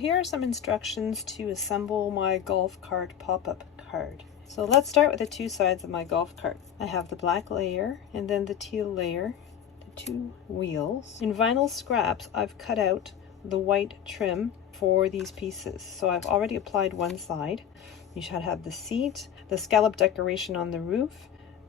here are some instructions to assemble my golf cart pop-up card. So let's start with the two sides of my golf cart. I have the black layer and then the teal layer, the two wheels. In vinyl scraps, I've cut out the white trim for these pieces. So I've already applied one side. You should have the seat, the scallop decoration on the roof,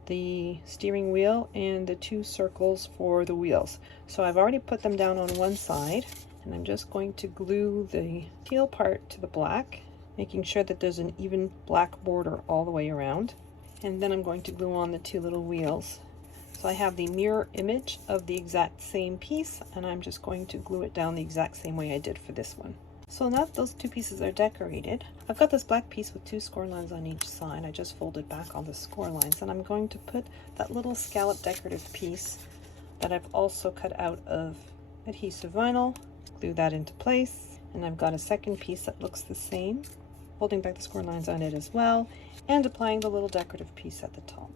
the steering wheel, and the two circles for the wheels. So I've already put them down on one side, and I'm just going to glue the teal part to the black, making sure that there's an even black border all the way around. And then I'm going to glue on the two little wheels. So I have the mirror image of the exact same piece, and I'm just going to glue it down the exact same way I did for this one. So now that those two pieces are decorated, I've got this black piece with two score lines on each side. I just folded back all the score lines, and I'm going to put that little scallop decorative piece that I've also cut out of adhesive vinyl, glue that into place, and I've got a second piece that looks the same, folding back the score lines on it as well, and applying the little decorative piece at the top.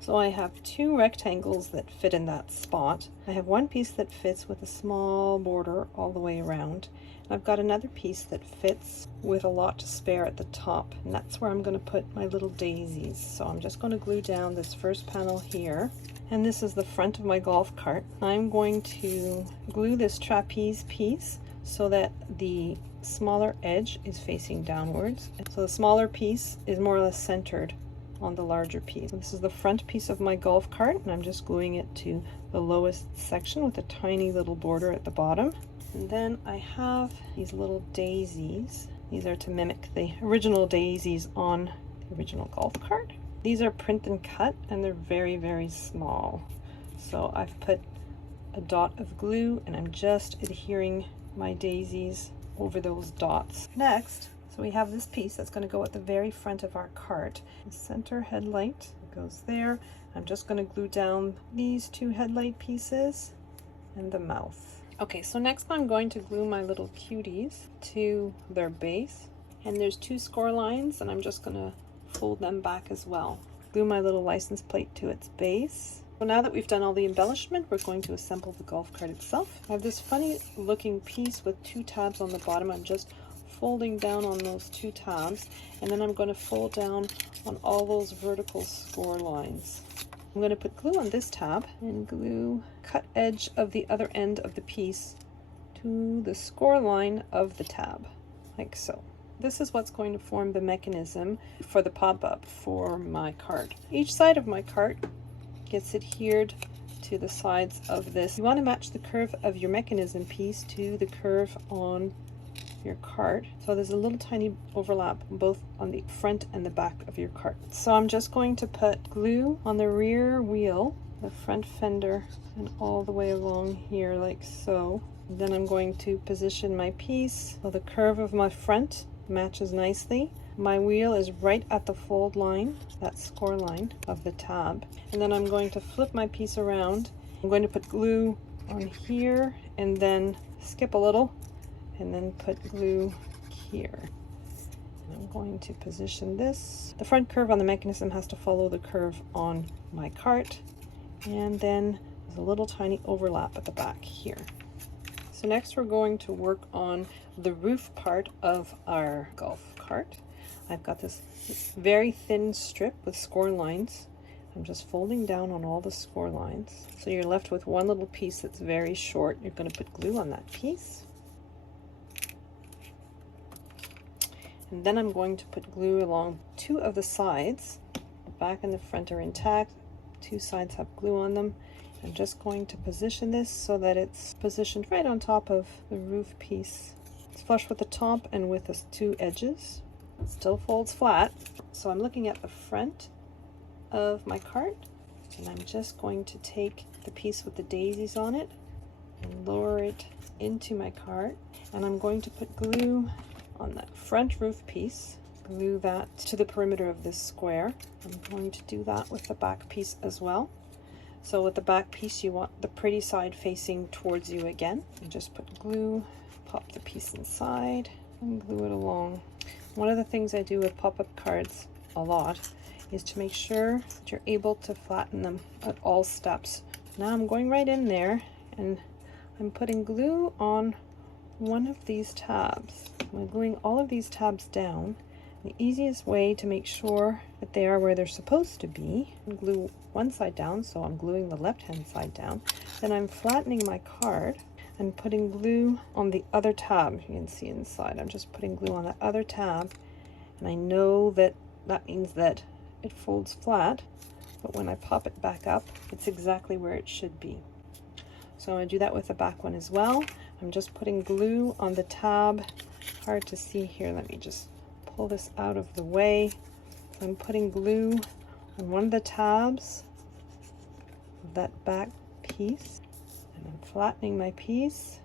So I have two rectangles that fit in that spot. I have one piece that fits with a small border all the way around. I've got another piece that fits with a lot to spare at the top, and that's where I'm going to put my little daisies. So I'm just going to glue down this first panel here, and this is the front of my golf cart. I'm going to glue this trapeze piece so that the smaller edge is facing downwards. So the smaller piece is more or less centered on the larger piece. This is the front piece of my golf cart, and I'm just gluing it to the lowest section with a tiny little border at the bottom. And then I have these little daisies. These are to mimic the original daisies on the original golf cart. These are print and cut, and they're very, very small. So I've put a dot of glue, and I'm just adhering my daisies over those dots. Next, so we have this piece that's going to go at the very front of our cart. The center headlight goes there. I'm just going to glue down these two headlight pieces and the mouth. Okay, so next I'm going to glue my little cuties to their base. And there's two score lines, and I'm just going to fold them back as well. Glue my little license plate to its base. So now that we've done all the embellishment, we're going to assemble the golf cart itself. I have this funny looking piece with two tabs on the bottom. I'm just folding down on those two tabs, and then I'm going to fold down on all those vertical score lines. I'm going to put glue on this tab and glue cut edge of the other end of the piece to the score line of the tab, like so. This is what's going to form the mechanism for the pop-up for my cart. Each side of my cart gets adhered to the sides of this. You want to match the curve of your mechanism piece to the curve on your cart, so there's a little tiny overlap both on the front and the back of your cart. So I'm just going to put glue on the rear wheel, the front fender, and all the way along here like so. And then I'm going to position my piece so the curve of my front matches nicely. My wheel is right at the fold line, that score line of the tab. And then I'm going to flip my piece around. I'm going to put glue on here and then skip a little and then put glue here. And I'm going to position this. The front curve on the mechanism has to follow the curve on my cart, and then there's a little tiny overlap at the back here. So next we're going to work on the roof part of our golf cart. I've got this very thin strip with score lines. I'm just folding down on all the score lines. So you're left with one little piece that's very short. You're going to put glue on that piece. And then I'm going to put glue along two of the sides. The back and the front are intact. Two sides have glue on them. I'm just going to position this so that it's positioned right on top of the roof piece. It's flush with the top and with the two edges. It still folds flat. So I'm looking at the front of my cart, and I'm just going to take the piece with the daisies on it and lower it into my cart. And I'm going to put glue on that front roof piece, glue that to the perimeter of this square. I'm going to do that with the back piece as well. So with the back piece, you want the pretty side facing towards you again. You just put glue, pop the piece inside, and glue it along. One of the things I do with pop-up cards a lot is to make sure that you're able to flatten them at all steps. Now I'm going right in there, and I'm putting glue on one of these tabs. I'm gluing all of these tabs down. The easiest way to make sure that they are where they're supposed to be, glue one side down, so I'm gluing the left hand side down. Then I'm flattening my card and putting glue on the other tab. You can see inside. I'm just putting glue on that other tab, and I know that that means that it folds flat, but when I pop it back up, it's exactly where it should be. So I'm going to do that with the back one as well. I'm just putting glue on the tab. Hard to see here. Let me just pull this out of the way. So I'm putting glue on one of the tabs of that back piece, and I'm flattening my piece.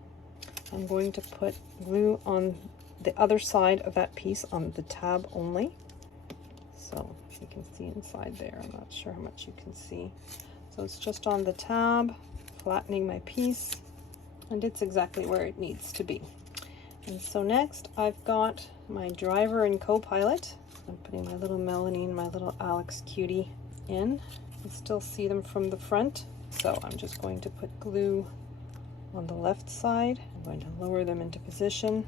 I'm going to put glue on the other side of that piece on the tab only. So you can see inside there. I'm not sure how much you can see. So it's just on the tab, flattening my piece, and it's exactly where it needs to be. And so next I've got my driver and co-pilot. I'm putting my little Melanie and my little Alex cutie in. You can still see them from the front. So I'm just going to put glue on the left side. I'm going to lower them into position.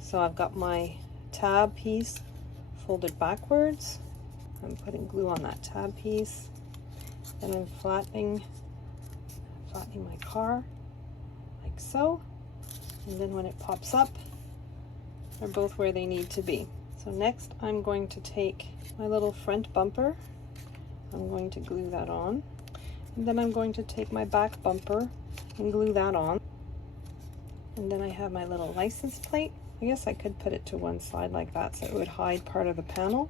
So I've got my tab piece folded backwards. I'm putting glue on that tab piece. Then I'm flattening my car like so. And then when it pops up, they're both where they need to be. So next I'm going to take my little front bumper. I'm going to glue that on. And then I'm going to take my back bumper and glue that on. And then I have my little license plate. I guess I could put it to one side like that so it would hide part of the panel.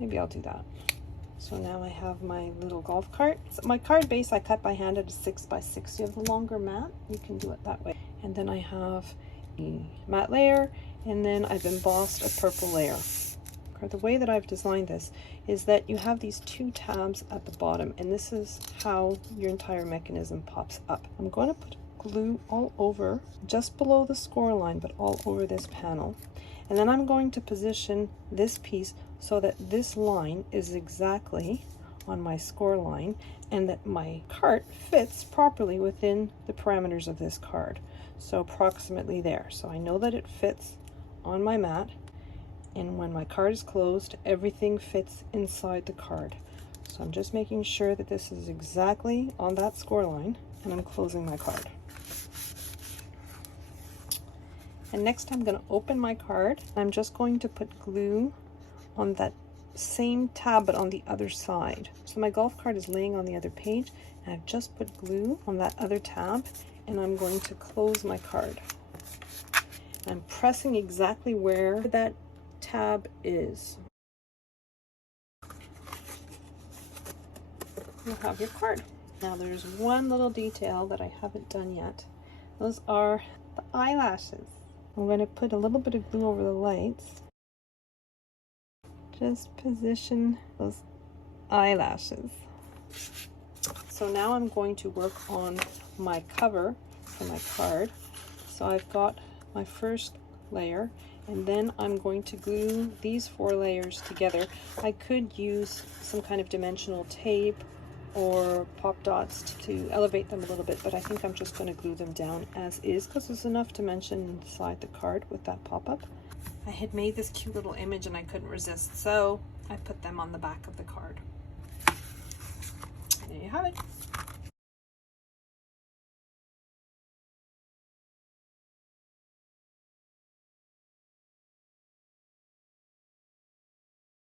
Maybe I'll do that. So now I have my little golf cart. So my card base I cut by hand at a 6x60 of the longer mat. You can do it that way. And then I have a matte layer, and then I've embossed a purple layer. The way that I've designed this is that you have these two tabs at the bottom, and this is how your entire mechanism pops up. I'm going to put glue all over, just below the score line, but all over this panel. And then I'm going to position this piece so that this line is exactly on my score line, and that my cart fits properly within the parameters of this card. So approximately there. So I know that it fits on my mat, and when my card is closed, everything fits inside the card. So I'm just making sure that this is exactly on that score line, and I'm closing my card. And next I'm going to open my card. I'm just going to put glue on that same tab but on the other side. So my golf cart is laying on the other page, and I've just put glue on that other tab, and I'm going to close my card. I'm pressing exactly where that tab is. You have your card. Now there's one little detail that I haven't done yet. Those are the eyelashes. I'm going to put a little bit of glue over the lights. Just position those eyelashes. So now I'm going to work on my cover for my card. So I've got my first layer, and then I'm going to glue these 4 layers together. I could use some kind of dimensional tape or pop dots to elevate them a little bit, but I think I'm just going to glue them down as is because there's enough dimension inside the card with that pop-up. I had made this cute little image and I couldn't resist, so I put them on the back of the card. And there you have it.